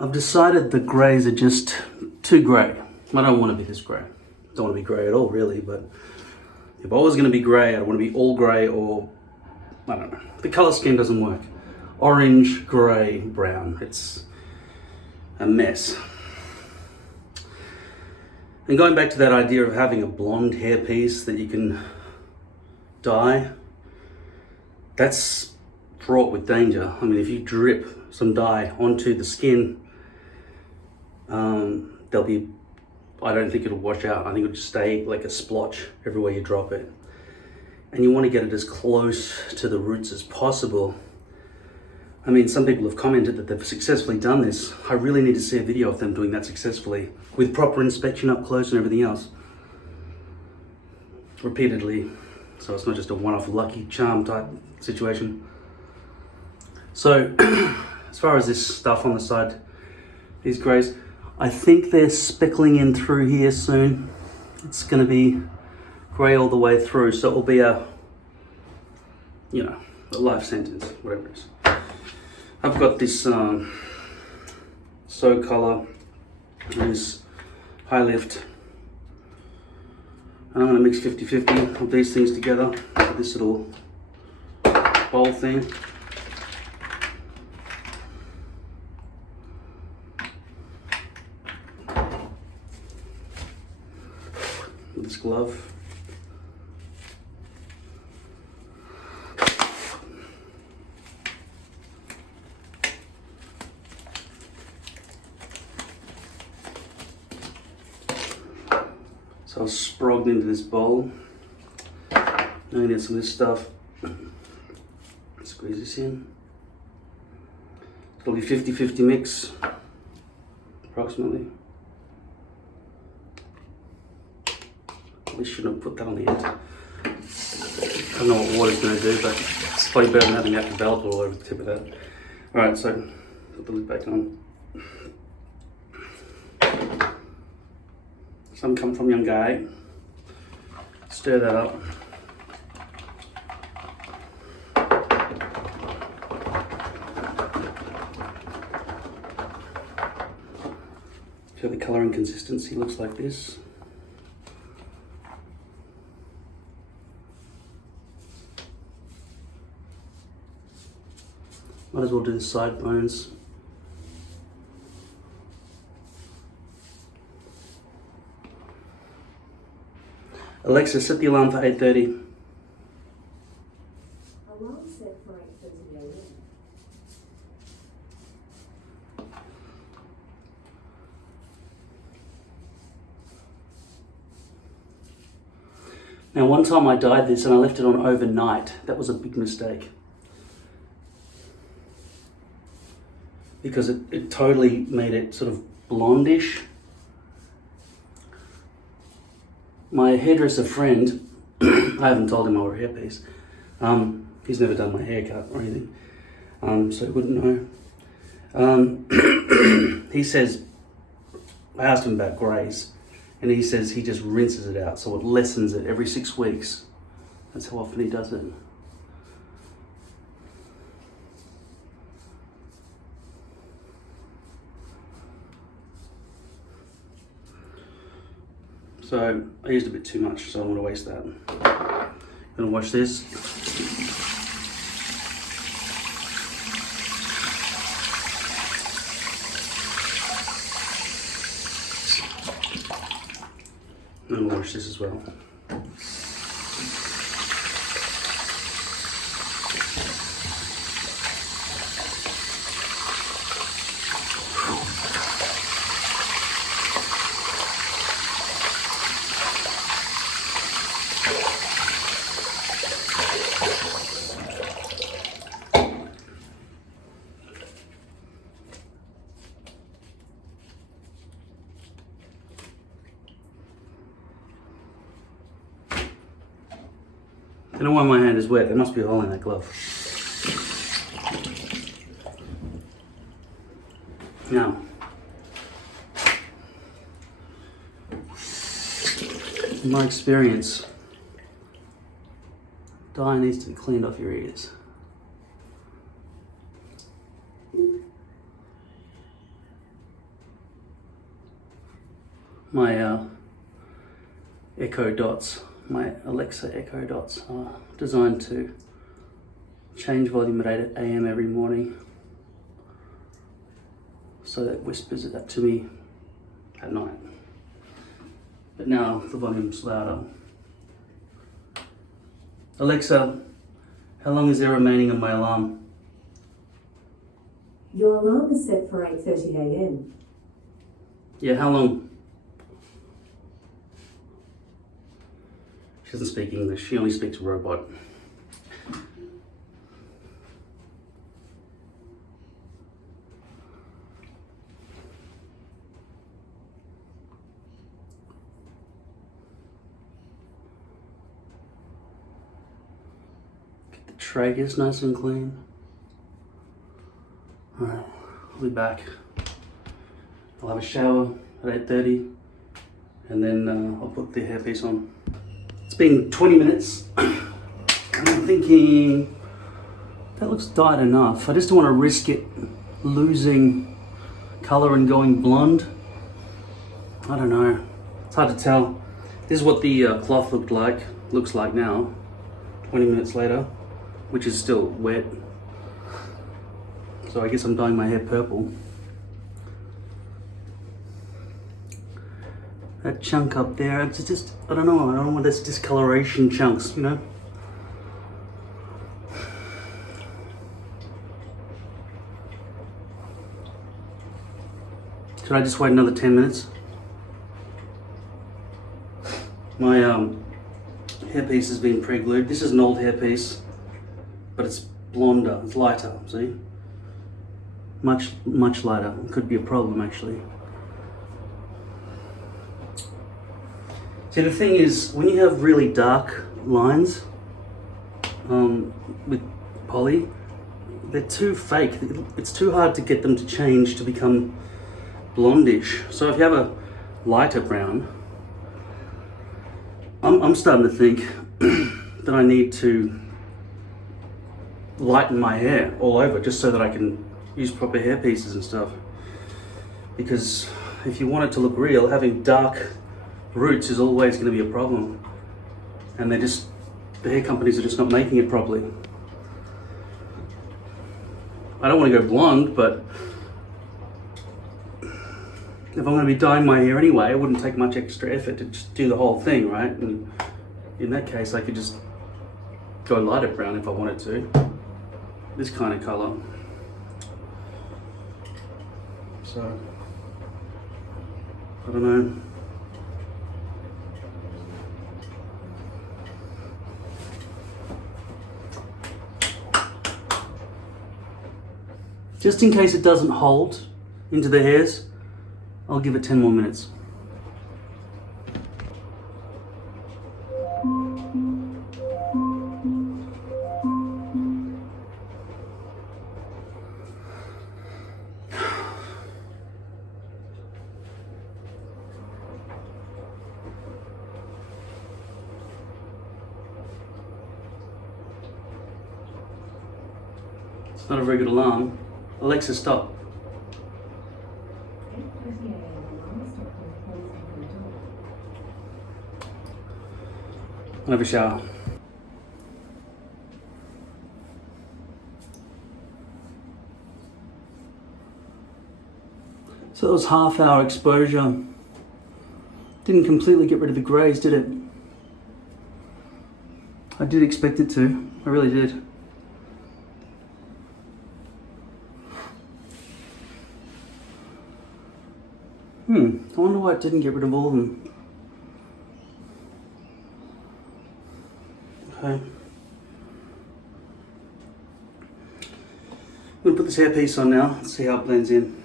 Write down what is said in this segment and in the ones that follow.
I've decided the greys are just too grey. I don't want to be this grey. Don't want to be grey at all, really, but if I was going to be grey, I'd want to be all grey, or I don't know. The colour scheme doesn't work. Orange, grey, brown. It's a mess. And going back to that idea of having a blonde hairpiece that you can dye, that's fraught with danger. I mean, if you drip some dye onto the skin, I don't think it'll wash out. I think it'll just stay like a splotch everywhere you drop it. And you want to get it as close to the roots as possible. I mean, some people have commented that they've successfully done this. I really need to see a video of them doing that successfully, with proper inspection up close and everything else. Repeatedly. So it's not just a one-off lucky charm type situation. So, as far as this stuff on the side, these greys, I think they're speckling in through here soon. It's going to be grey all the way through, so it will be a life sentence, whatever it is. I've got this So color, this high lift, and I'm going to mix 50-50 of these things together with this little bowl thing. With this glove. So I'll sprog into this bowl. I'm gonna get some of this stuff. Squeeze this in. It'll be 50-50 mix, approximately. We shouldn't have put that on the end. I don't know what water's going to do, but it's probably better than having that develop all over the tip of that. Alright, so put the lid back on. Some come from young guy. Stir that up. So the colouring consistency looks like this. Might as well do the sideburns. Alexa, set the alarm for 8:30. Alarm set for 8:30 a.m. Now, one time I dyed this and I left it on overnight. That was a big mistake. Because it totally made it sort of blondish. My hairdresser friend, I haven't told him I wore a hairpiece. He's never done my haircut or anything, so he wouldn't know. He says, I asked him about greys, and he says he just rinses it out, so it lessens it every 6 weeks. That's how often he does it. So I used a bit too much, so I don't want to waste that. I'm gonna wash this. And I'll wash this as well. I don't know why my hand is wet. There must be a hole in that glove. Now, in my experience, dye needs to be cleaned off your ears. My Echo Dots, my Alexa Echo Dots are designed to change volume at 8 AM every morning. So that whispers it up to me at night. But now the volume's louder. Alexa, how long is there remaining on my alarm? Your alarm is set for 8:30 AM. Yeah, how long? She doesn't speak English, she only speaks robot. Get the tragus nice and clean. Alright, I'll be back. I'll have a shower at 8:30 and then I'll put the hairpiece on. It's been 20 minutes and I'm thinking that looks dyed enough. I just don't want to risk it losing colour and going blonde. I don't know. It's hard to tell. This is what the cloth looks like now, 20 minutes later, which is still wet. So I guess I'm dyeing my hair purple. That chunk up there, it's just, I don't know, I don't want this discoloration chunks, you know? Should I just wait another 10 minutes? My hairpiece has been pre-glued. This is an old hairpiece, but it's blonder, it's lighter, see? Much lighter. It could be a problem actually. See, the thing is, when you have really dark lines with poly, they're too fake. It's too hard to get them to change to become blondish. So if you have a lighter brown, I'm starting to think that I need to lighten my hair all over just so that I can use proper hair pieces and stuff. Because if you want it to look real, having dark roots is always going to be a problem. And the hair companies are just not making it properly. I don't want to go blonde, but if I'm going to be dyeing my hair anyway, it wouldn't take much extra effort to just do the whole thing, right? And in that case, I could just go lighter brown if I wanted to. This kind of color. So, I don't know. Just in case it doesn't hold into the hairs, I'll give it 10 more minutes. It's not a very good alarm. Alexa, stop. I'll have a shower. So that was half-hour exposure. Didn't completely get rid of the greys, did it? I did expect it to. I really did. I wonder why it didn't get rid of all of them. Okay. I'm going to put this hairpiece on now, see how it blends in.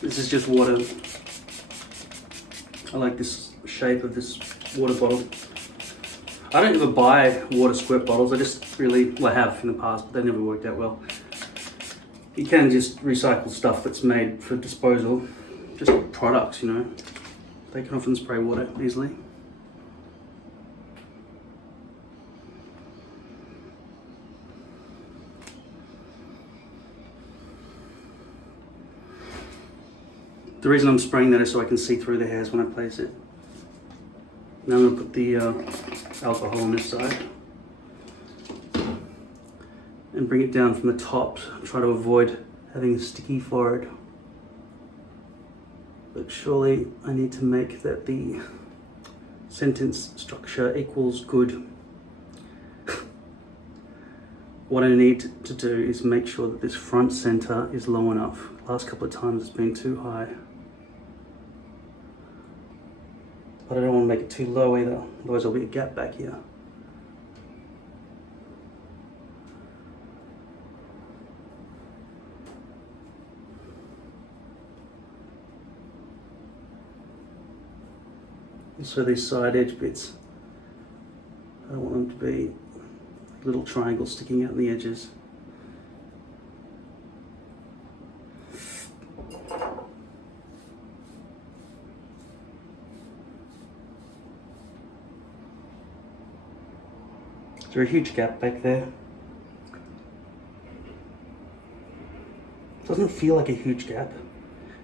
This is just water. I like this shape of this water bottle. I don't ever buy water squirt bottles, I just really, well, I have in the past, but they never worked out well. You can just recycle stuff that's made for disposal, just products, you know. They can often spray water easily. The reason I'm spraying that is so I can see through the hairs when I place it. Now I'm going to put the alcohol on this side and bring it down from the top. Try to avoid having a sticky forehead. But surely I need to make that the sentence structure equals good. What I need to do is make sure that this front center is low enough. Last couple of times it's been too high. But I don't want to make it too low either, otherwise there'll be a gap back here. So these side edge bits, I don't want them to be little triangles sticking out in the edges. Is there a huge gap back there? It doesn't feel like a huge gap.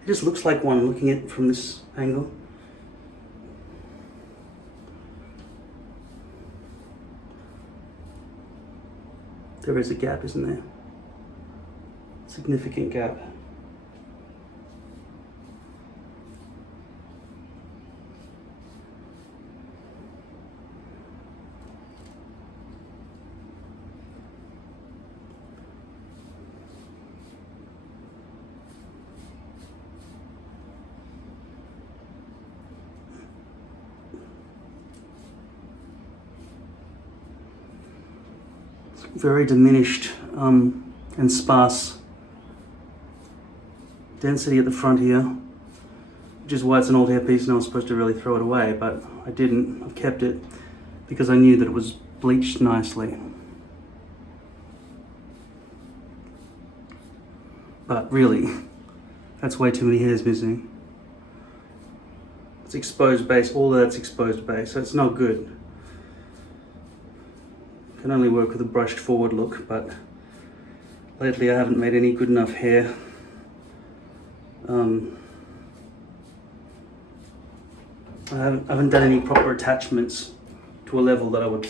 It just looks like one looking at it from this angle. There is a gap, isn't there? Significant gap. Very diminished and sparse density at the front here, which is why it's an old hairpiece and I was supposed to really throw it away, but I didn't. I've kept it because I knew that it was bleached nicely. But really, that's way too many hairs missing. It's exposed base, all of that's exposed base, so it's not good. Can only work with a brushed forward look, but lately I haven't made any good enough hair. I haven't done any proper attachments to a level that I would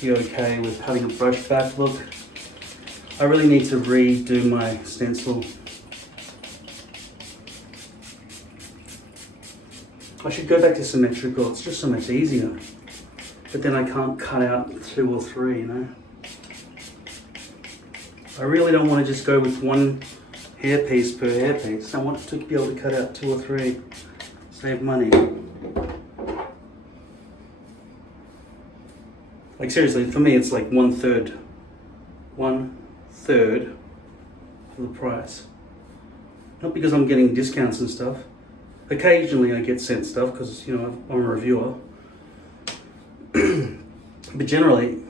be okay with having a brushed back look. I really need to redo my stencil. I should go back to symmetrical, it's just so much easier. But then I can't cut out 2 or 3, you know. I really don't want to just go with one hairpiece per hairpiece. I want to be able to cut out 2 or 3, save money. Like seriously, for me it's like 1/3. 1/3 for the price. Not because I'm getting discounts and stuff. Occasionally I get sent stuff because, you know, I'm a reviewer. But generally,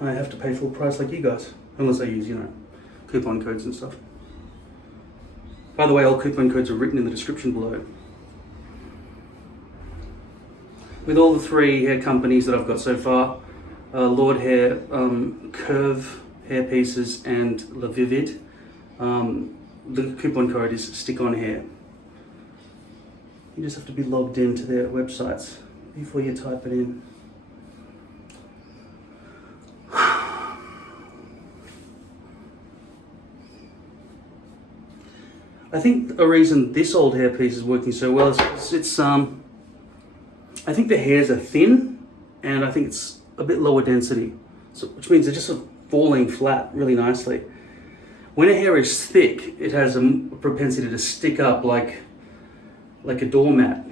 I have to pay full price like you guys, unless I use, you know, coupon codes and stuff. By the way, all coupon codes are written in the description below. With all the 3 hair companies that I've got so far, Lord Hair, Curve Hairpieces and Lavivid, the coupon code is Stick On Hair. You just have to be logged into their websites before you type it in. I think a reason this old hairpiece is working so well is because it's I think the hairs are thin and I think it's a bit lower density, so which means they're just sort of falling flat really nicely. When a hair is thick, it has a propensity to stick up like a doormat.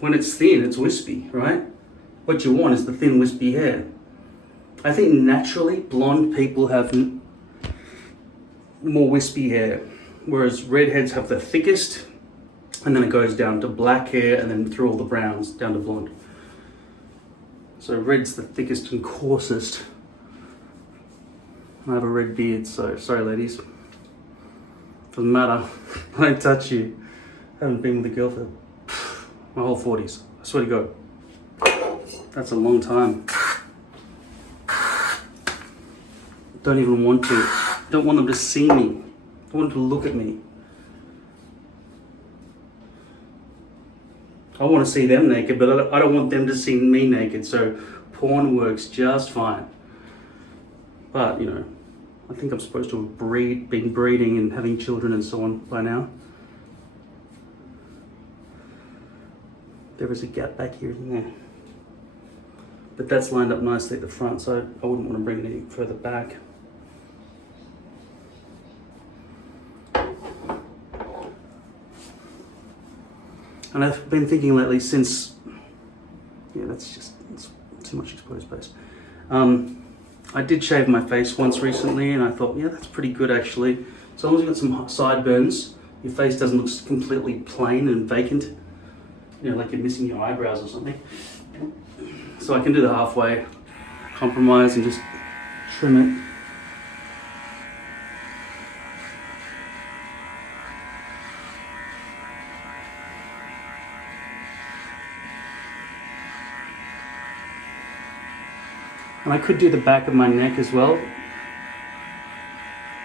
When it's thin, it's wispy, right? What you want is the thin, wispy hair. I think naturally blonde people have more wispy hair, whereas redheads have the thickest, and then it goes down to black hair, and then through all the browns down to blonde. So red's the thickest and coarsest. I have a red beard, so sorry ladies. Doesn't matter. I don't touch you. I haven't been with a girl for my whole 40s. I swear to God. That's a long time. Don't even want to. Don't want them to see me. I want them to look at me. I want to see them naked, but I don't want them to see me naked, so porn works just fine. But, you know, I think I'm supposed to have been breeding and having children and so on by now. There is a gap back here, isn't there? But that's lined up nicely at the front, so I wouldn't want to bring it any further back. And I've been thinking lately since, yeah, it's too much exposed base. I did shave my face once recently, and I thought, yeah, that's pretty good actually. So long as you've got some sideburns, your face doesn't look completely plain and vacant, you know, like you're missing your eyebrows or something. So I can do the halfway compromise and just trim it. And I could do the back of my neck as well,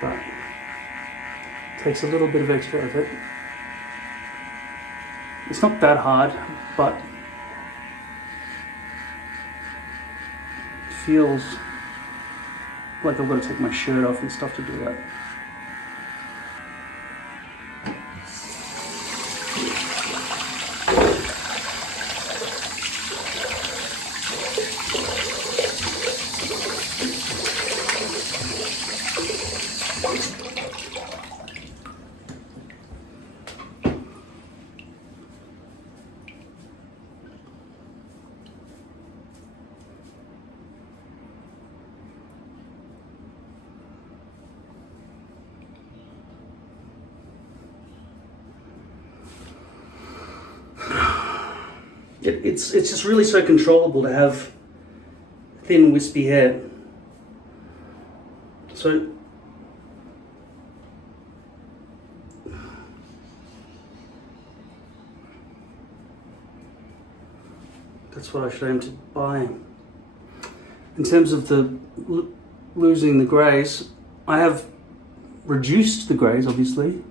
but it takes a little bit of extra effort. It's not that hard, but it feels like I've got to take my shirt off and stuff to do that. It's just really so controllable to have thin wispy hair. So that's what I should aim to buy. In terms of the losing the greys, I have reduced the greys, obviously.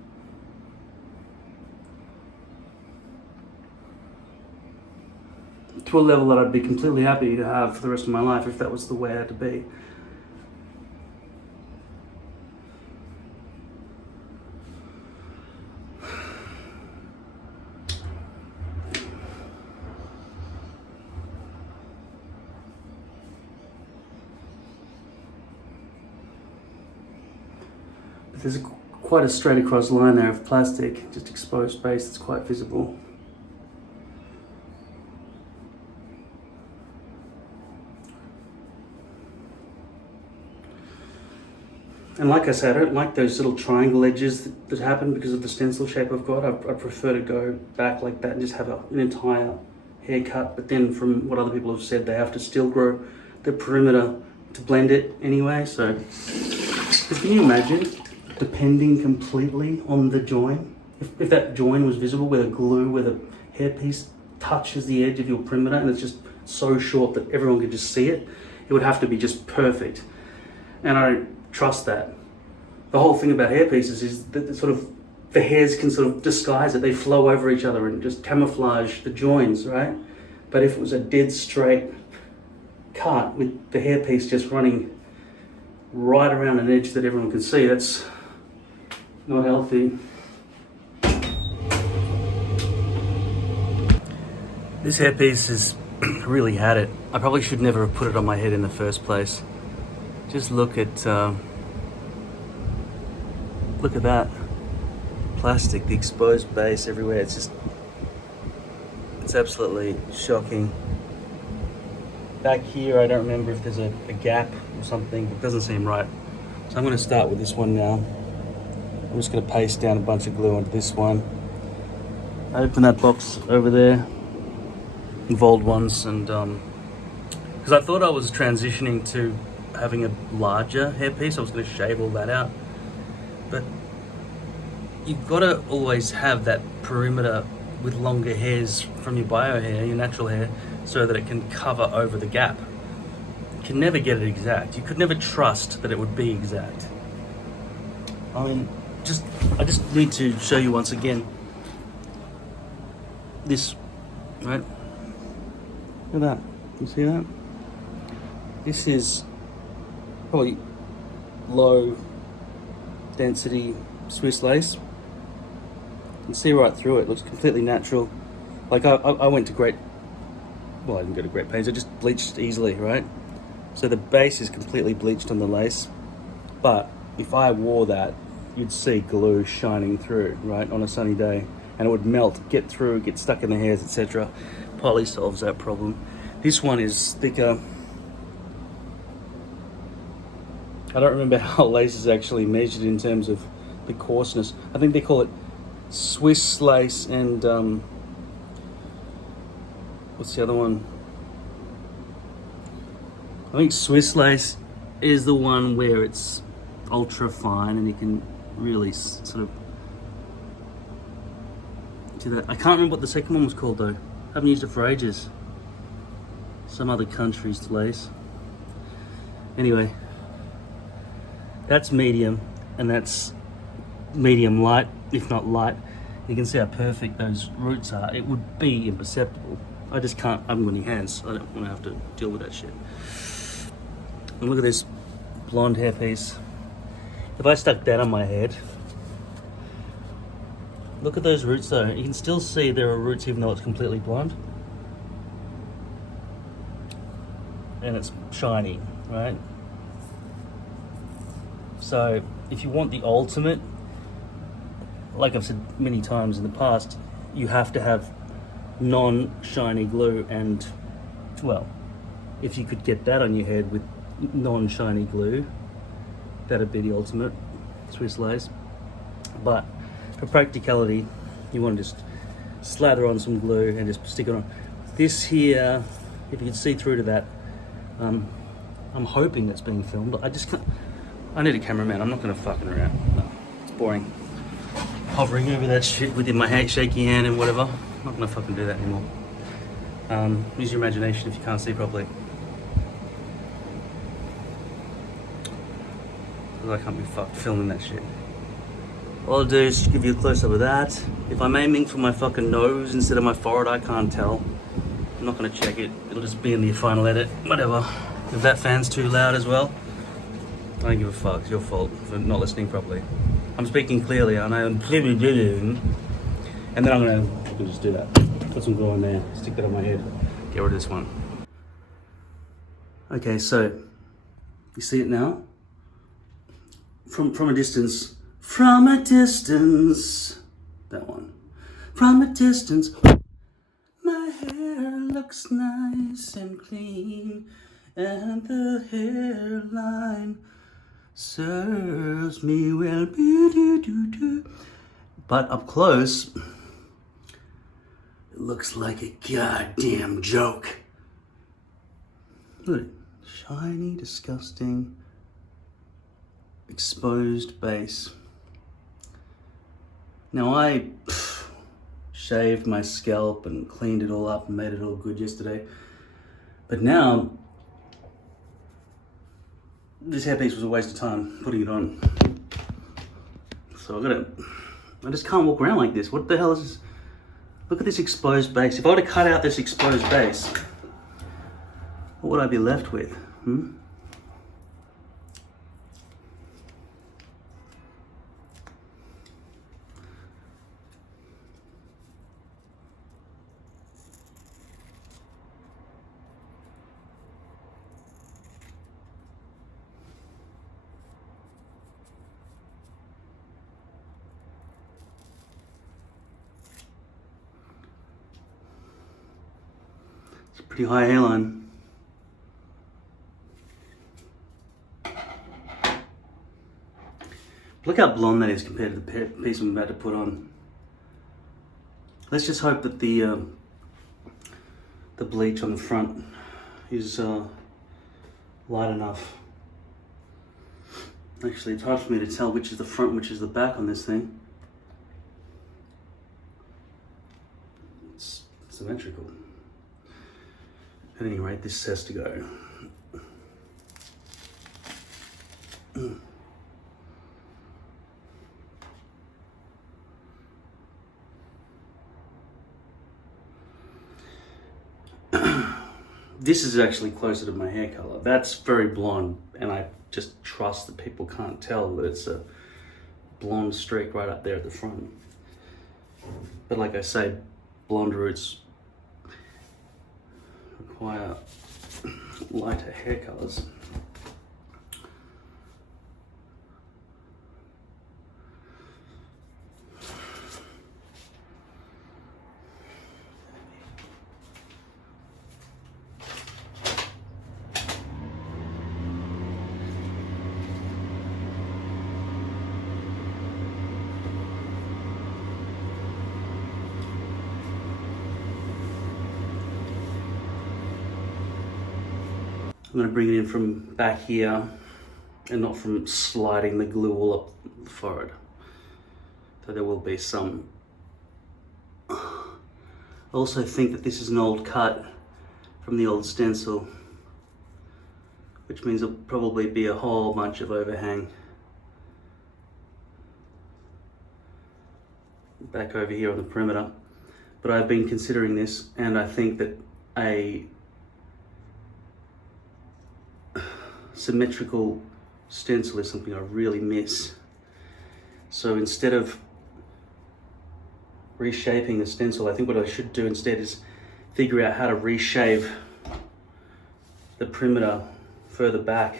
To a level that I'd be completely happy to have for the rest of my life if that was the way I had to be. But there's quite a straight across line there of plastic, just exposed base that's quite visible. And like I said, I don't like those little triangle edges that happen because of the stencil shape I've got. I prefer to go back like that and just have an entire haircut. But then from what other people have said, they have to still grow the perimeter to blend it anyway. So can you imagine depending completely on the join? If that join was visible where the glue, where the hairpiece touches the edge of your perimeter and it's just so short that everyone could just see it, it would have to be just perfect. And I don't trust that. The whole thing about hairpieces is that the hairs can sort of disguise it. They flow over each other and just camouflage the joins, right? But if it was a dead straight cut with the hairpiece just running right around an edge that everyone can see, that's not healthy. This hairpiece has really had it. I probably should never have put it on my head in the first place. Just look at that plastic, the exposed base everywhere. It's absolutely shocking. Back here, I don't remember if there's a gap or something. It doesn't seem right. So I'm going to start with this one now. I'm just going to paste down a bunch of glue onto this one. I open that box over there, involved ones, and because I thought I was transitioning to having a larger hairpiece, I was going to shave all that out. But you've got to always have that perimeter with longer hairs from your bio hair, your natural hair, so that it can cover over the gap. You can never get it exact. You could never trust that it would be exact. I mean, I just need to show you once again this right? Look at that. You see that? This is probably low density Swiss lace. You can see right through it. Looks completely natural. Like I went to great, well, I didn't go to great pains. I just bleached easily, right? So the base is completely bleached on the lace. But if I wore that, you'd see glue shining through, right, on a sunny day, and it would melt, get through, get stuck in the hairs, etc. Poly solves that problem. This one is thicker. I don't remember how lace is actually measured in terms of the coarseness. I think they call it Swiss lace and what's the other one? I think Swiss lace is the one where it's ultra fine and you can really sort of do that. I can't remember what the second one was called though. I haven't used it for ages. Some other country's lace. Anyway, that's medium and that's medium light, if not light. You can see how perfect those roots are. It would be imperceptible. I just can't, I haven't got any hands. I don't want to have to deal with that shit. And look at this blonde hairpiece. If I stuck that on my head, look at those roots though. You can still see there are roots even though it's completely blonde. And it's shiny, right? So if you want the ultimate, like I've said many times in the past, you have to have non-shiny glue and, well, if you could get that on your head with non-shiny glue, that'd be the ultimate Swiss lace. But for practicality, you want to just slather on some glue and just stick it on. This here, if you can see through to that, I'm hoping that's being filmed, but I just can't. I need a cameraman. I'm not going to fucking around. No, it's boring. Hovering over that shit with my shaky hand and whatever. I'm not going to fucking do that anymore. Use your imagination if you can't see properly. I can't be fucked filming that shit. All I'll do is give you a close-up of that. If I'm aiming for my fucking nose instead of my forehead, I can't tell. I'm not going to check it. It'll just be in the final edit. Whatever. If that fan's too loud as well, I don't give a fuck. It's your fault for not listening properly. I'm speaking clearly. I know. And then I'm going to just do that. Put some glue in there. Stick that on my head. Get rid of this one. Okay, so you see it now? From a distance. From a distance. That one. From a distance. My hair looks nice and clean, and the hairline serves me well. But up close, it looks like a goddamn joke. Look at it. Shiny, disgusting, exposed base. Now I shaved my scalp and cleaned it all up and made it all good yesterday. But now, this hairpiece was a waste of time putting it on. So I just can't walk around like this. What the hell is this? Look at this exposed base. If I were to cut out this exposed base, what would I be left with? It's a pretty high hairline. Look how blonde that is compared to the piece I'm about to put on. Let's just hope that the bleach on the front is light enough. Actually, it's hard for me to tell which is the front, which is the back on this thing. It's symmetrical. At any rate, this has to go. this is actually closer to my hair color. That's very blonde, and I just trust that people can't tell that it's a blonde streak right up there at the front. But like I say, blonde roots require lighter hair colors. I'm going to bring it in from back here and not from sliding the glue all up the forehead. So there will be some. I also think that this is an old cut from the old stencil, which means there'll probably be a whole bunch of overhang back over here on the perimeter. But I've been considering this, and I think that a symmetrical stencil is something I really miss. So instead of reshaping the stencil, I think what I should do instead is figure out how to reshave the perimeter further back.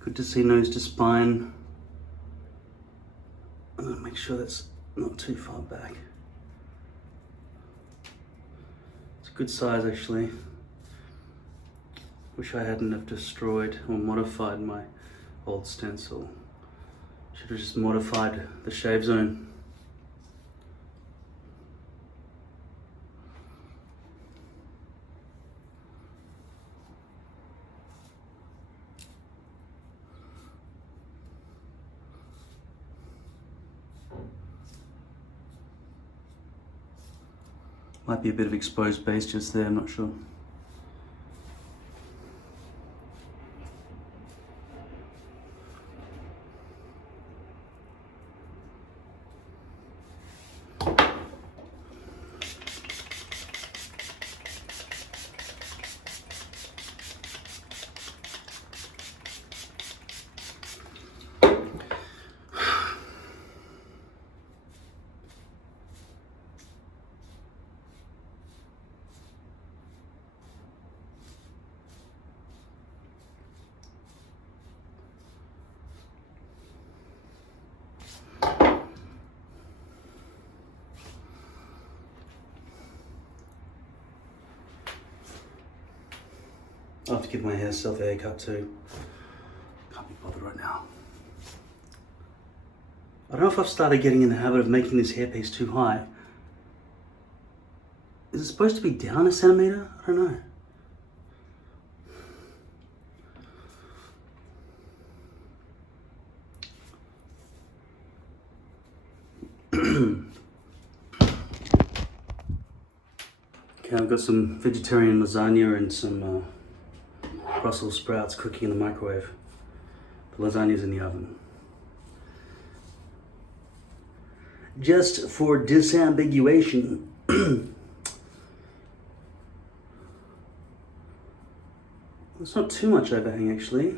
Good to see nose to spine. I'm going to make sure that's not too far back. It's a good size actually. Wish I hadn't have destroyed or modified my old stencil. Should have just modified the shave zone. Might be a bit of exposed base just there, I'm not sure. I'll have to give myself a haircut too. Can't be bothered right now. I don't know if I've started getting in the habit of making this hairpiece too high. Is it supposed to be down a centimeter? I don't know. Okay, I've got some vegetarian lasagna and some Brussels sprouts cooking in the microwave. The lasagna's in the oven. Just for disambiguation, there's not too much overhang actually.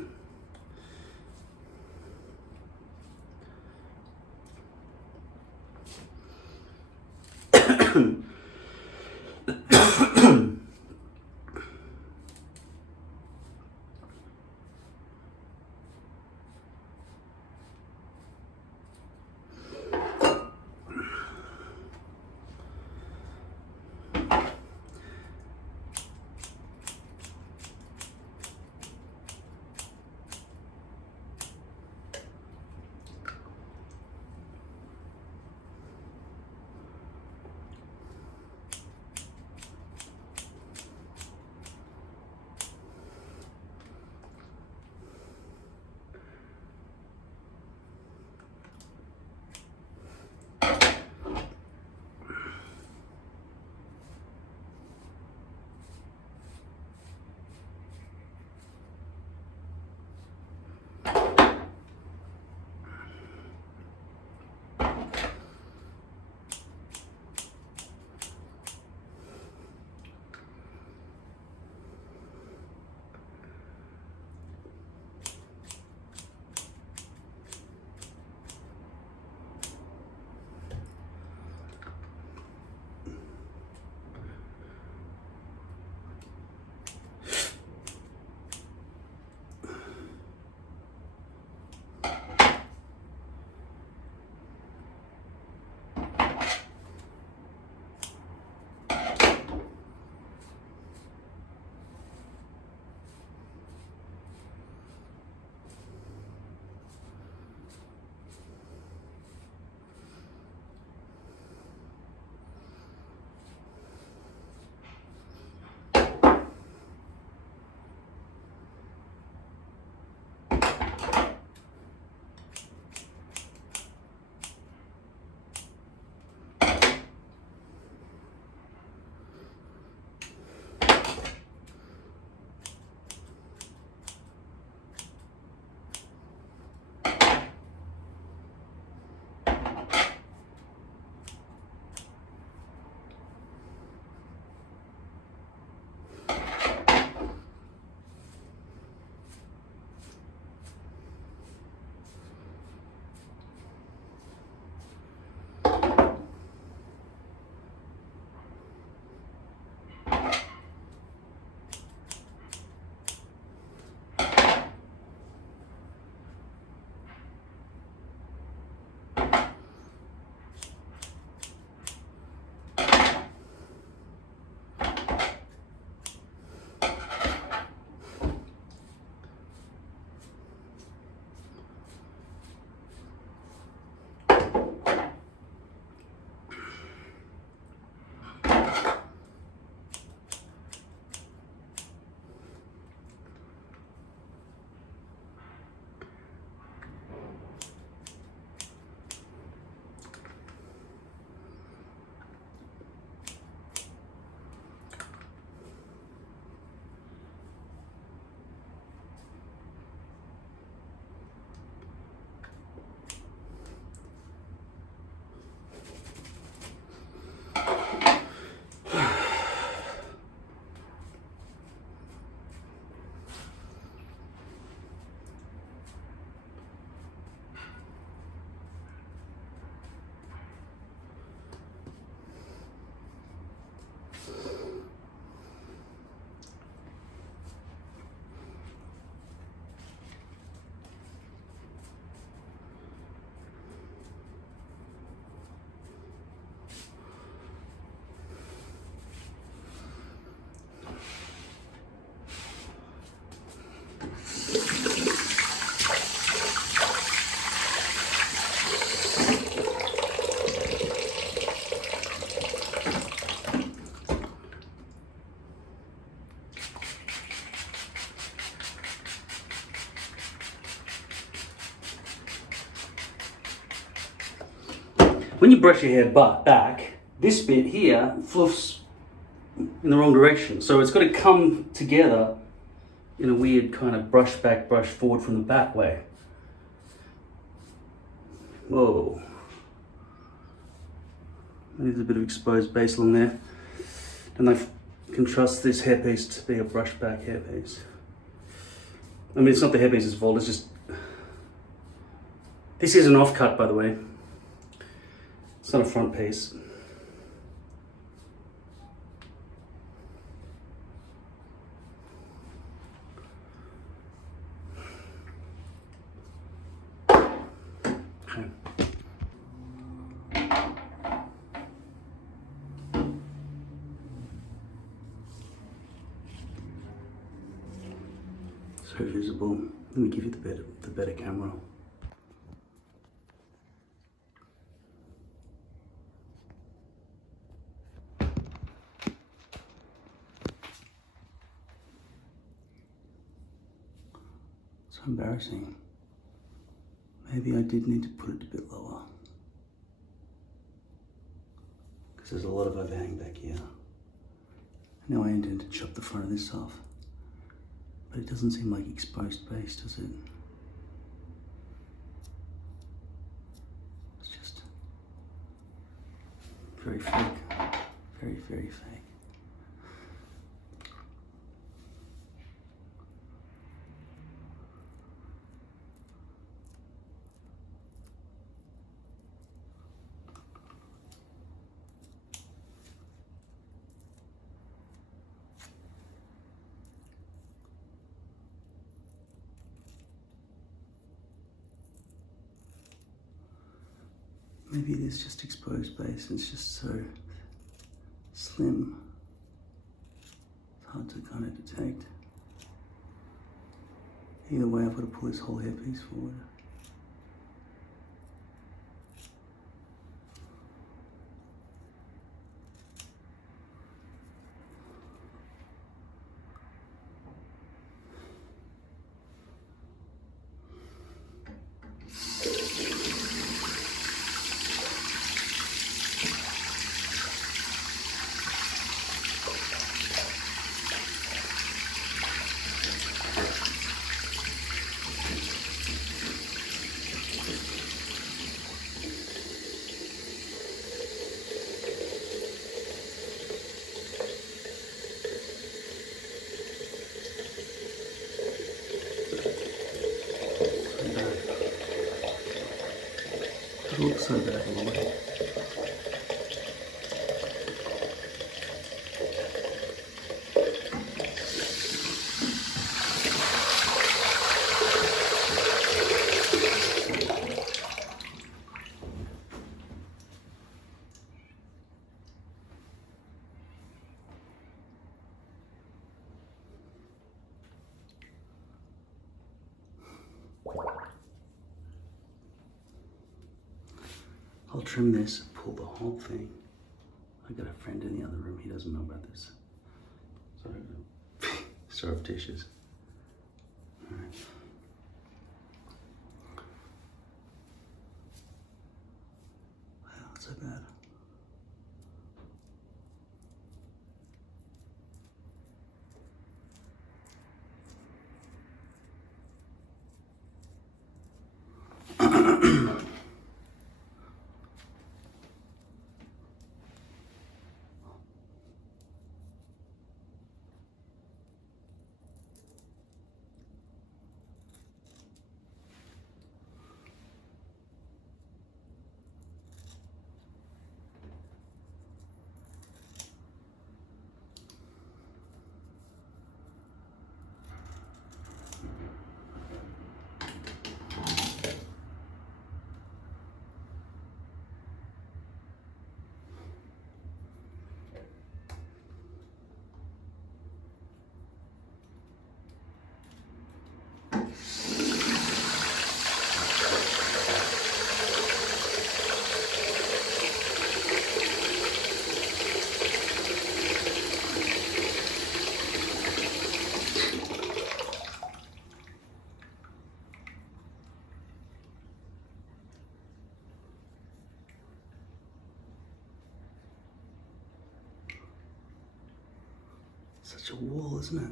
when you brush your hair back, this bit here fluffs in the wrong direction. So it's got to come together in a weird kind of brush back, brush forward from the back way. Whoa. There's a bit of exposed base along there. And I can trust this hairpiece to be a brush back hairpiece. I mean, it's not the hairpiece's fault, it's just... This is an offcut, by the way. It's not a front piece. Okay. So visible. Let me give you the better camera. So embarrassing. Maybe I did need to put it a bit lower. Because there's a lot of overhang back here. Now I intend to chop the front of this off. But it doesn't seem like exposed base, does it? It's just very fake. Very, very fake. Maybe it is just exposed base and it's just so slim. It's hard to kind of detect. Either way, I've got to pull this whole hairpiece forward. It looks so bad in a way. I'll trim this, pull the whole thing. I got a friend in the other room, he doesn't know about this. So surreptitious. All right. Wow, that's so bad. Such a wall, isn't it?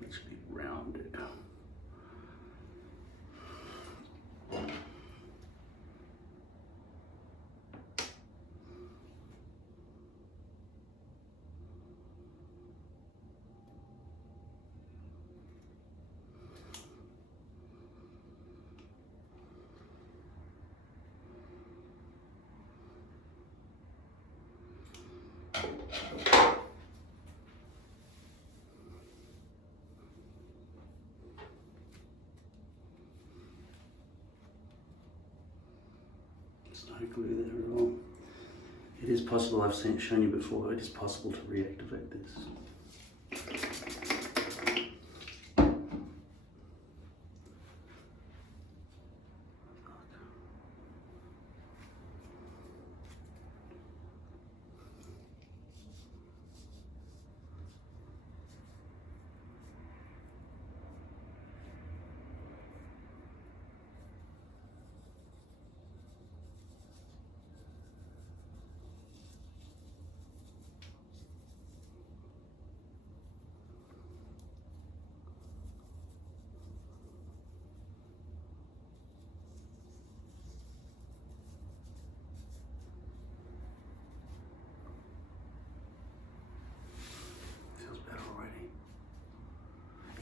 It should be rounded. There's no glue there at all. It is possible, I've shown you before, it is possible to reactivate this.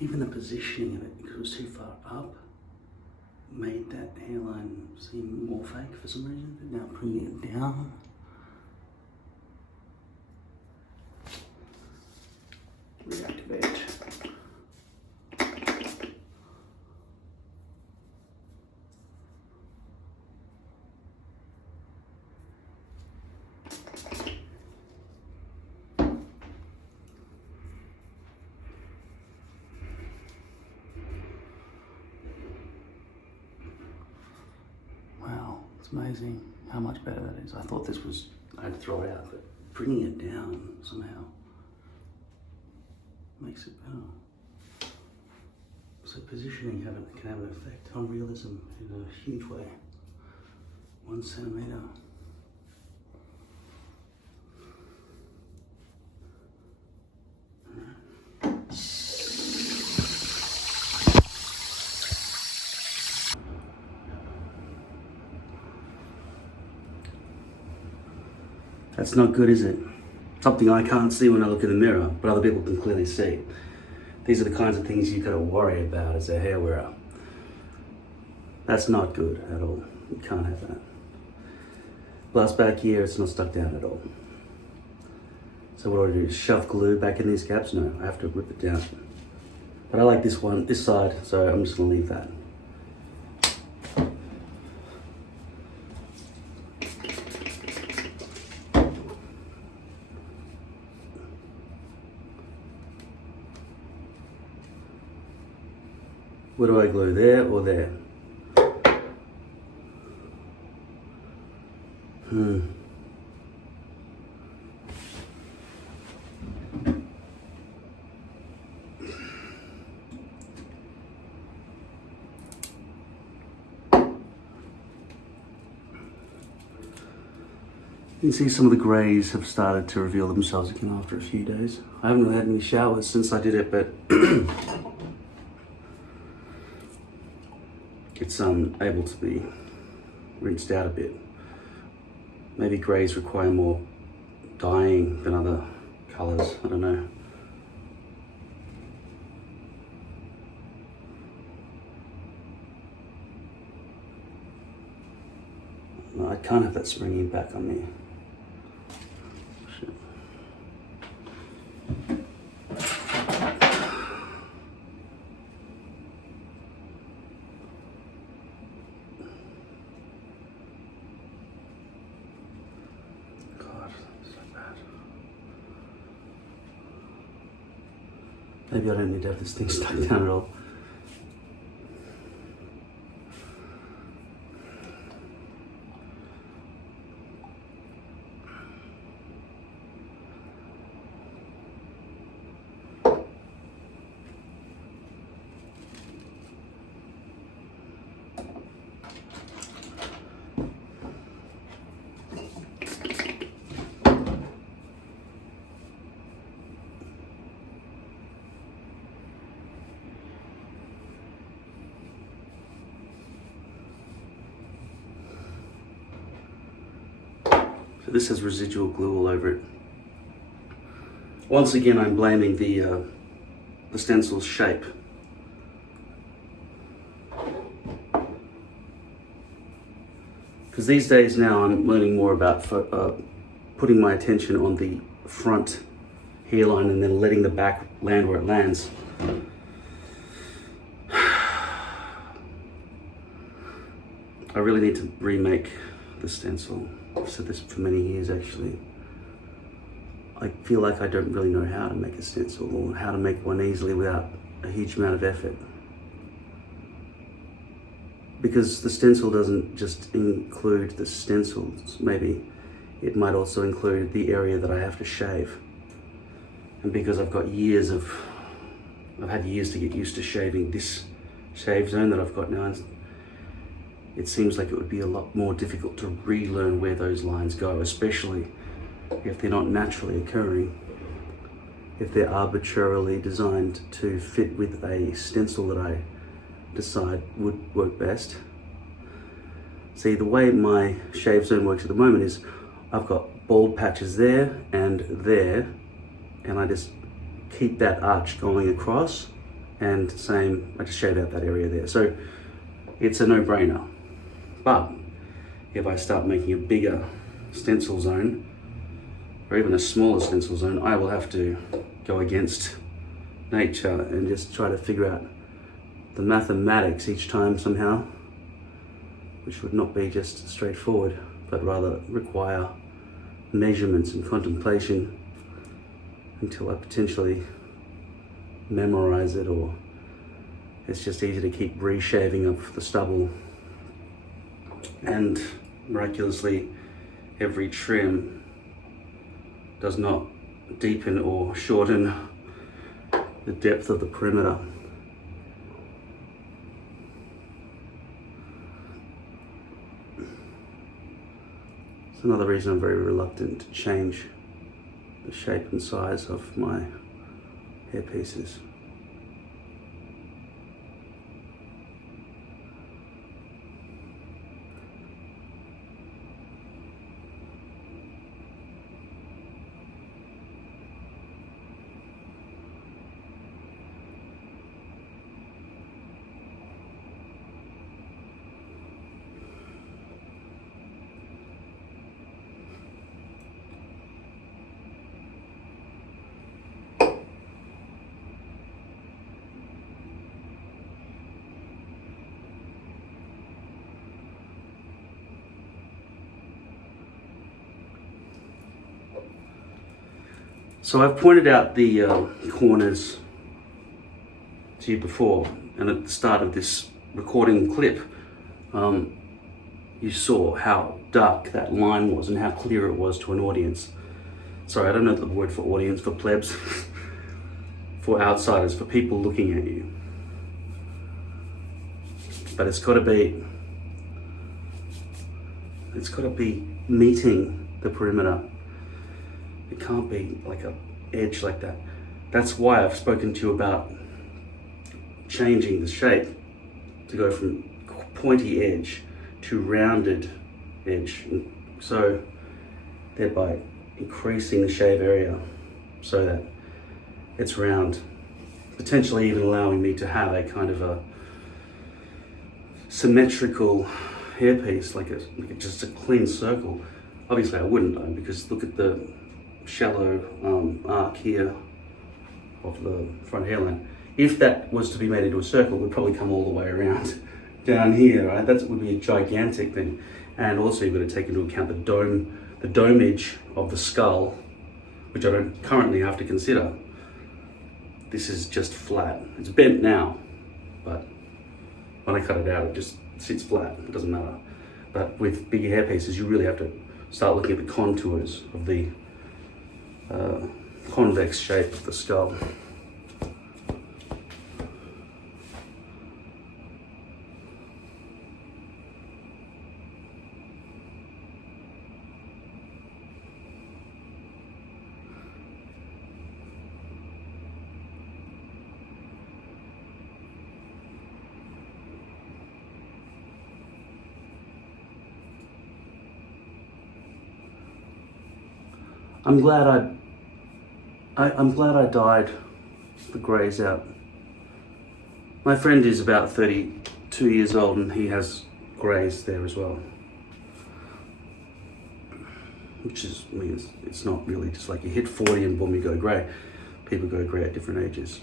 Even the positioning of it, because it was too far up, made that hairline seem more fake for some reason. But now bringing it down. Reactivate. It's amazing how much better that is. I thought this was, I had to throw it out, but bringing it down somehow makes it better. So positioning can have an effect on realism in a huge way. 1 centimeter. That's not good, is it? Something I can't see when I look in the mirror, but other people can clearly see. These are the kinds of things you've got to worry about as a hair wearer. That's not good at all. You can't have that. Plus back here, it's not stuck down at all. So what do I do? Shove glue back in these gaps? No, I have to rip it down. But I like this one, this side, so I'm just gonna leave that. Where do I glue, there or there? You can see some of the greys have started to reveal themselves again after a few days. I haven't really had any showers since I did it, but it's able to be rinsed out a bit. Maybe greys require more dyeing than other colours, I don't know. No, I can't have that springing back on me. Shit. Maybe I don't need to have this thing stuck down at all. This has residual glue all over it. Once again, I'm blaming the stencil's shape. Because these days now I'm learning more about putting my attention on the front hairline and then letting the back land where it lands. I really need to remake the stencil. I've said this for many years actually. I feel like I don't really know how to make a stencil or how to make one easily without a huge amount of effort. Because the stencil doesn't just include the stencils, maybe it might also include the area that I have to shave. And because I've had years to get used to shaving this shave zone that I've got now, it seems like it would be a lot more difficult to relearn where those lines go, especially if they're not naturally occurring, if they're arbitrarily designed to fit with a stencil that I decide would work best. See, the way my shave zone works at the moment is I've got bald patches there, and I just keep that arch going across, and same, I just shave out that area there. So it's a no-brainer. But if I start making a bigger stencil zone, or even a smaller stencil zone, I will have to go against nature and just try to figure out the mathematics each time somehow, which would not be just straightforward, but rather require measurements and contemplation until I potentially memorize it, or it's just easy to keep reshaving up the stubble. And miraculously, every trim does not deepen or shorten the depth of the perimeter. It's another reason I'm very reluctant to change the shape and size of my hair pieces. So I've pointed out the corners to you before, and at the start of this recording clip, you saw how dark that line was and how clear it was to an audience. Sorry, I don't know the word for audience, for plebs, for outsiders, for people looking at you. But it's got to be meeting the perimeter. It can't be like an edge like that. That's why I've spoken to you about changing the shape to go from pointy edge to rounded edge. So thereby increasing the shave area so that it's round, potentially even allowing me to have a kind of a symmetrical hairpiece, like just a clean circle. Obviously I wouldn't though, because look at the shallow arc here of the front hairline. If that was to be made into a circle, it would probably come all the way around down here, right? That would be a gigantic thing. And also you've got to take into account the domage of the skull, which I don't currently have to consider. This is just flat. It's bent now, but when I cut it out, it just sits flat. It doesn't matter. But with bigger hair pieces, you really have to start looking at the contours of the convex shape of the skull. I'm glad I'm glad I dyed the greys out. My friend is about 32 years old and he has greys there as well. Which is, I mean, it's not really just like you hit 40 and boom, you go grey. People go grey at different ages.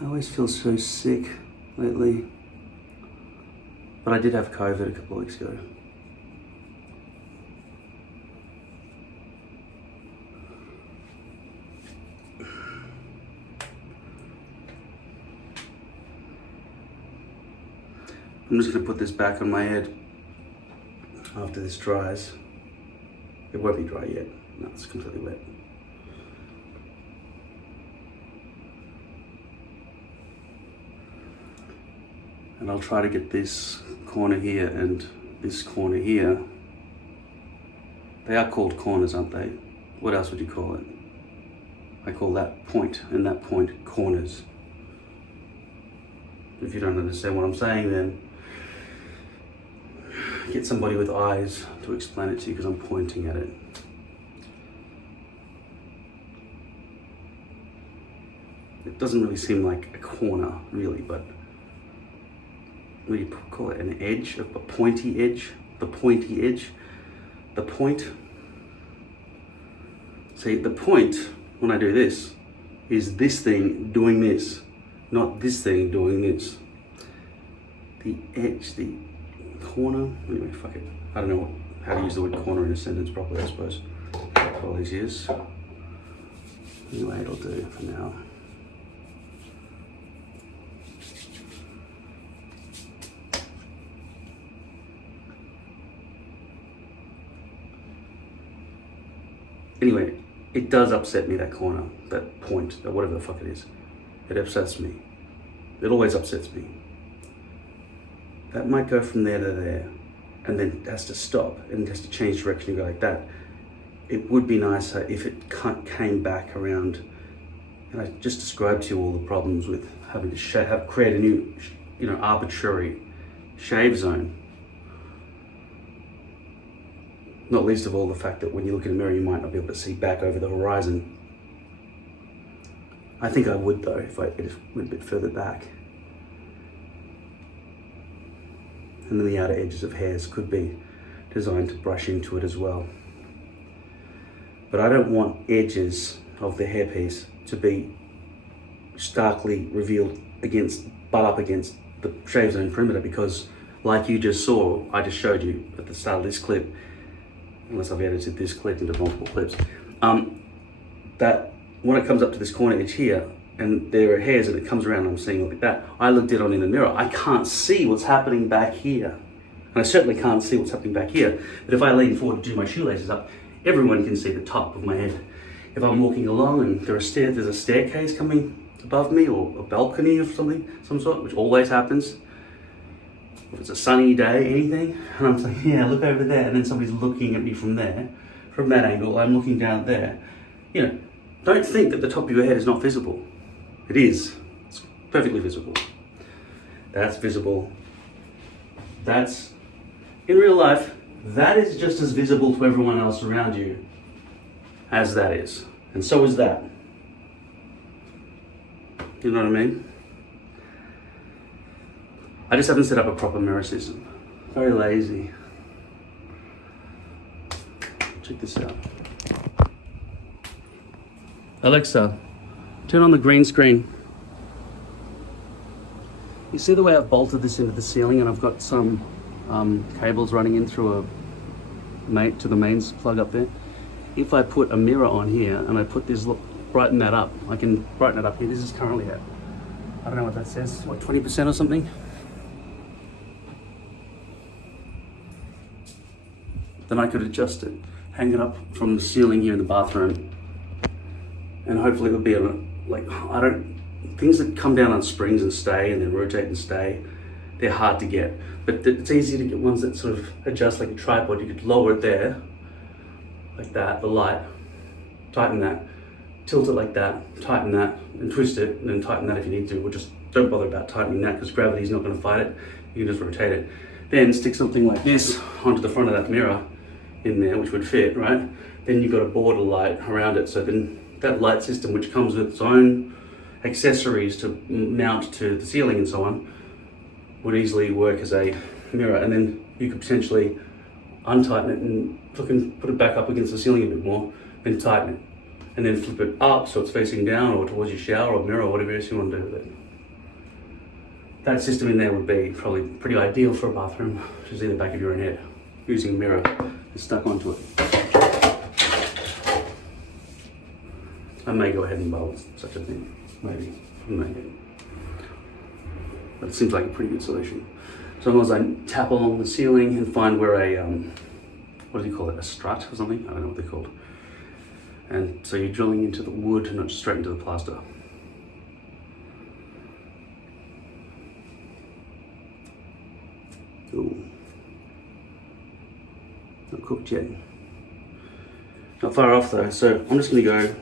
I always feel so sick lately. But I did have COVID a couple of weeks ago. I'm just going to put this back on my head after this dries. It won't be dry yet. No, it's completely wet. And I'll try to get this corner here and this corner here. They are called corners, aren't they? What else would you call it? I call that point and that point corners. If you don't understand what I'm saying, then get somebody with eyes to explain it to you because I'm pointing at it. It doesn't really seem like a corner, really, but what do you call it? An edge, a pointy edge? The pointy edge? The point? See, the point, when I do this, is this thing doing this, not this thing doing this. The edge, the corner, anyway, fuck it. I don't know how to use the word corner in a sentence properly, I suppose, for all these years. Anyway, it'll do for now. Anyway, it does upset me, that corner, that point, that whatever the fuck it is. It upsets me. It always upsets me. That might go from there to there, and then it has to stop, and it has to change direction and go like that. It would be nicer if it came back around, and I just described to you all the problems with having to create a new, arbitrary shave zone. Not least of all the fact that when you look in a mirror, you might not be able to see back over the horizon. I think I would though, if I just went a bit further back. And then the outer edges of hairs could be designed to brush into it as well. But I don't want edges of the hairpiece to be starkly revealed butt up against the shave zone perimeter, because like you just saw, I just showed you at the start of this clip, unless I've edited this clip into multiple clips, that when it comes up to this corner edge here, and there are hairs and it comes around and I'm seeing it like that, I look dead on in the mirror, I can't see what's happening back here. And I certainly can't see what's happening back here, but if I lean forward to do my shoelaces up, everyone can see the top of my head. If I'm walking along and there's a staircase coming above me, or a balcony of some sort, which always happens, if it's a sunny day, anything, and I'm saying, yeah, look over there, and then somebody's looking at me from there, from that angle, I'm looking down there. Don't think that the top of your head is not visible. It is. It's perfectly visible. That's visible. That's, in real life, that is just as visible to everyone else around you as that is. And so is that. You know what I mean? I just haven't set up a proper mirror system. Very lazy. Check this out. Alexa, turn on the green screen. You see the way I've bolted this into the ceiling, and I've got some cables running in through to the mains plug up there. If I put a mirror on here and I put this, brighten that up. I can brighten it up here. This is currently at, I don't know what that says, 20% or something? Then I could adjust it, hang it up from the ceiling here in the bathroom, and hopefully it would be things that come down on springs and stay and then rotate and stay, they're hard to get. But it's easy to get ones that sort of adjust like a tripod. You could lower it there, like that, the light, tighten that, tilt it like that, tighten that, and twist it, and then tighten that if you need to, or just don't bother about tightening that because gravity's not going to fight it. You can just rotate it. Then stick something like this onto the front of that mirror in there, which would fit, right? Then you've got a border light around it, so then that light system, which comes with its own accessories to mount to the ceiling and so on, would easily work as a mirror. And then you could potentially untighten it and fucking put it back up against the ceiling a bit more, then tighten it, and then flip it up so it's facing down or towards your shower or mirror or whatever else you want to do with it. That system in there would be probably pretty ideal for a bathroom, which is in the back of your own head, using a mirror and stuck onto it. I may go ahead and buy such a thing, maybe, but it seems like a pretty good solution. So as long as I tap along the ceiling and find where a, what do you call it, a strut or something? I don't know what they're called. And so you're drilling into the wood, not just straight into the plaster. Ooh. Not cooked yet. Not far off though, so I'm just gonna go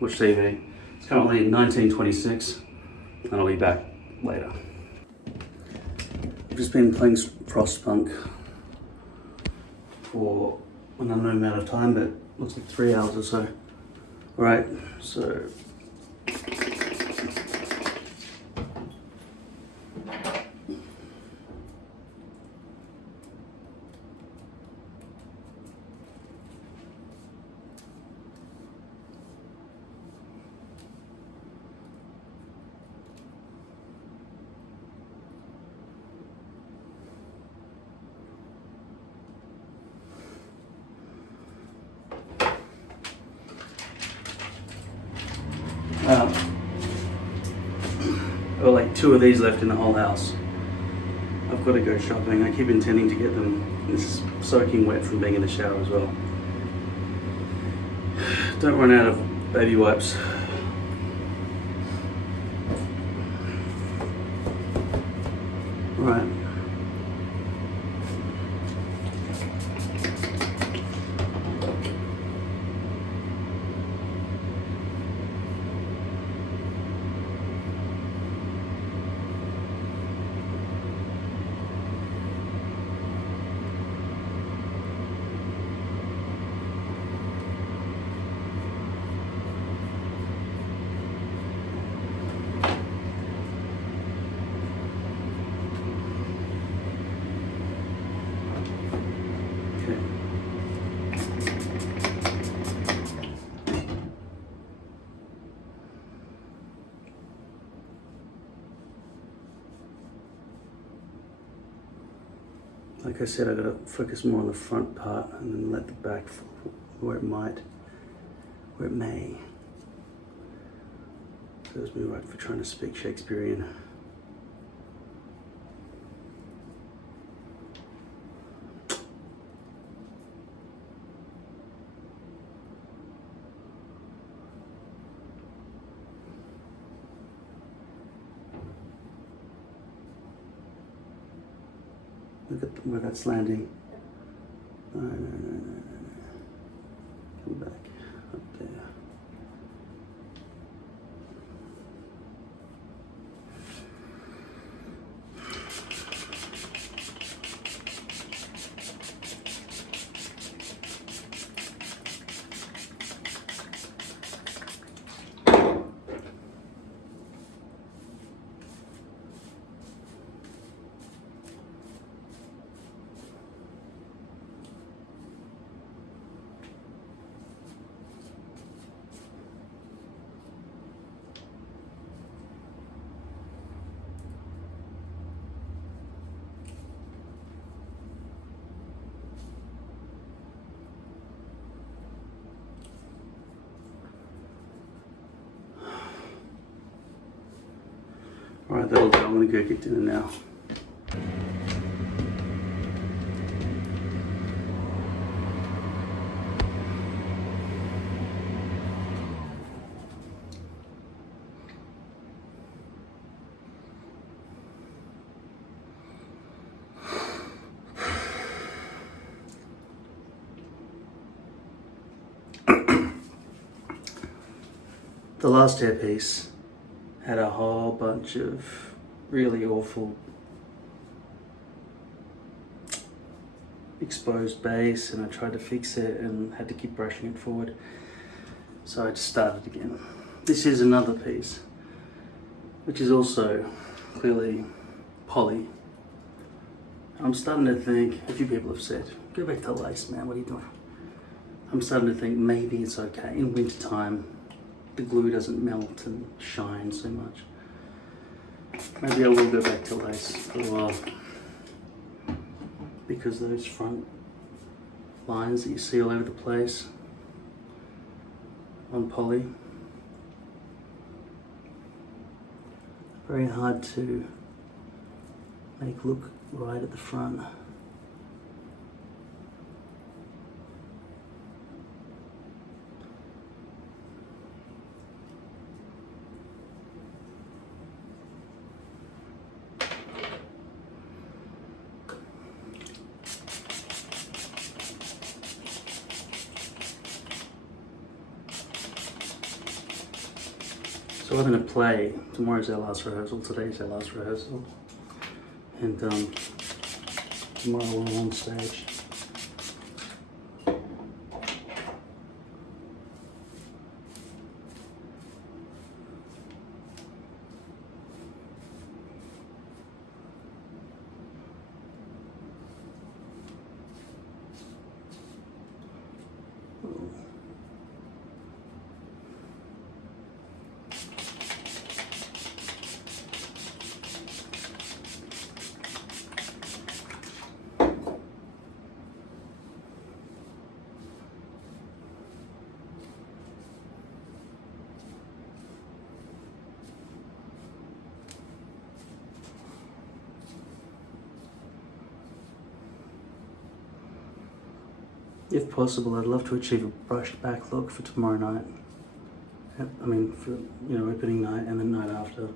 watch TV. It's currently 1926, and I'll be back later. I've just been playing Frostpunk for an unknown amount of time, but looks like 3 hours or so. Right, so I've got like 2 of these left in the whole house. I've got to go shopping. I keep intending to get them. This is soaking wet from being in the shower as well. Don't run out of baby wipes. Right. Like I said, I gotta focus more on the front part and then let the back where it may. Serves me right for trying to speak Shakespearean. Look at where that's landing. No. Come back up there. Alright, that'll do. I'm gonna go get dinner now. The last hairpiece had a whole bunch of really awful exposed base, and I tried to fix it and had to keep brushing it forward. So I just started again. This is another piece, which is also clearly poly. I'm starting to think, a few people have said, go back to lace, man, what are you doing? I'm starting to think maybe it's okay. In winter time, the glue doesn't melt and shine so much. Maybe I will go back to lace for a while, because those front lines that you see all over the place on poly, very hard to make look right at the front. So I'm going to play. Tomorrow's our last rehearsal, today's our last rehearsal, and tomorrow we're on stage. If possible, I'd love to achieve a brushed back look for tomorrow night. I mean, for, you know, opening night and the night after.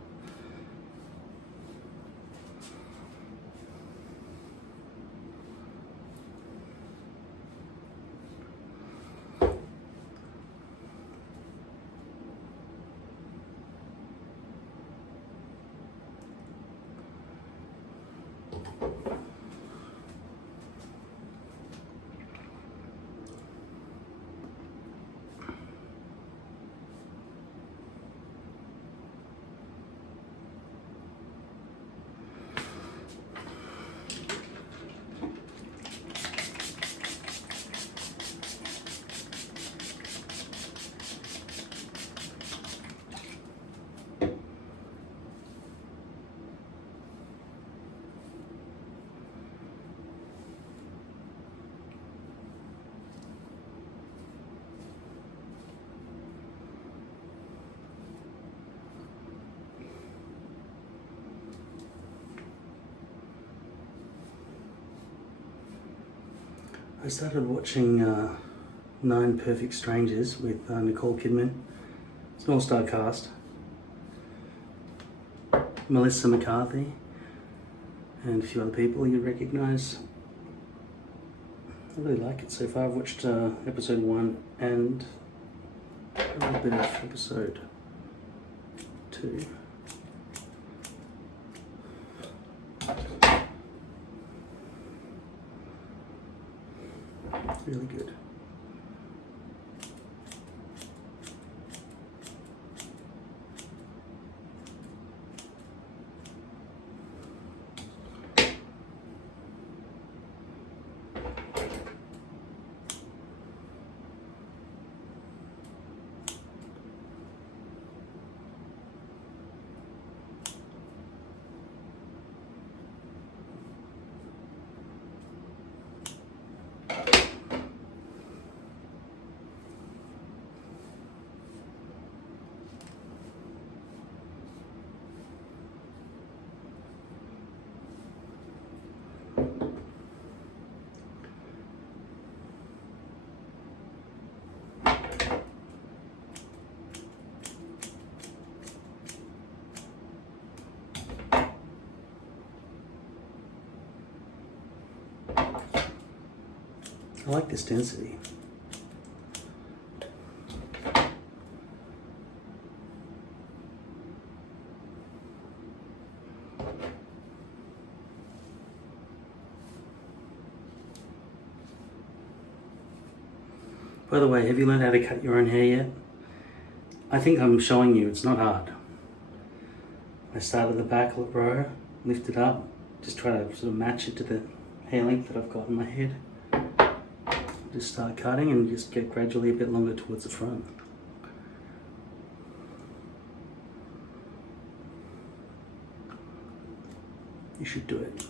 I started watching 9 Perfect Strangers with Nicole Kidman. It's an all-star cast. Melissa McCarthy and a few other people you recognise. I really like it so far. I've watched episode 1 and a little bit of episode 2. Really good. I like this density. By the way, have you learned how to cut your own hair yet? I think I'm showing you, it's not hard. I start at the back row, lift it up, just try to sort of match it to the hair length that I've got in my head. Just start cutting and just get gradually a bit longer towards the front. You should do it.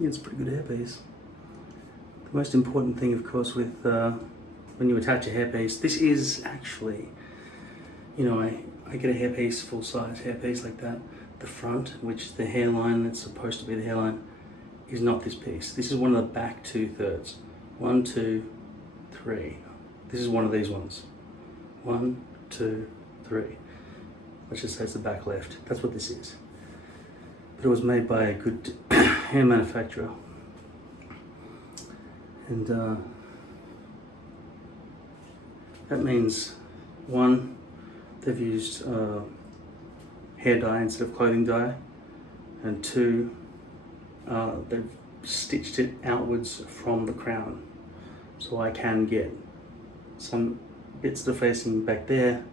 Yeah, it's a pretty good hairpiece. The most important thing, of course, with when you attach a hairpiece, this is actually, you know, I get a hairpiece, full-size hairpiece like that. The front, which the hairline that's supposed to be the hairline, is not this piece. This is one of the back 2/3. 1, 2, 3. This is one of these ones. 1, 2, 3. Let's just say it's the back left. That's what this is. But it was made by a good hair manufacturer. And that means, one, they've used hair dye instead of clothing dye, and two, they've stitched it outwards from the crown. So I can get some bits that are facing back there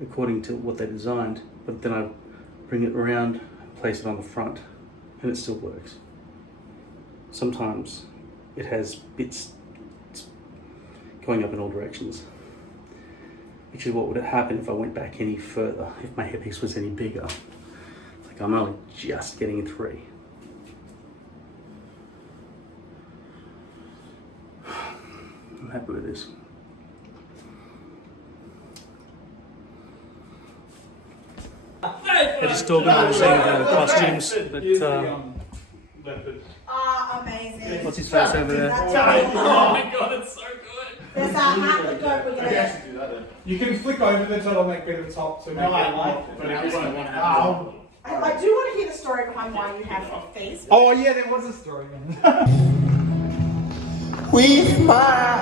according to what they designed, but then I bring it around, place it on the front, and it still works. Sometimes it has bits going up in all directions, which is what would happen if I went back any further, if my hairpiece was any bigger. Like, I'm only just getting 3. I'm happy with this. I just talking about the costumes, but amazing. what's his face over there? That's Oh my god, it's so good. There's our hat that we're gonna. You can flick over them so it'll make bit of a top to make it. I like it. But if you want to have I do want to hear the story behind why you have a face. Oh yeah, there was a story. With my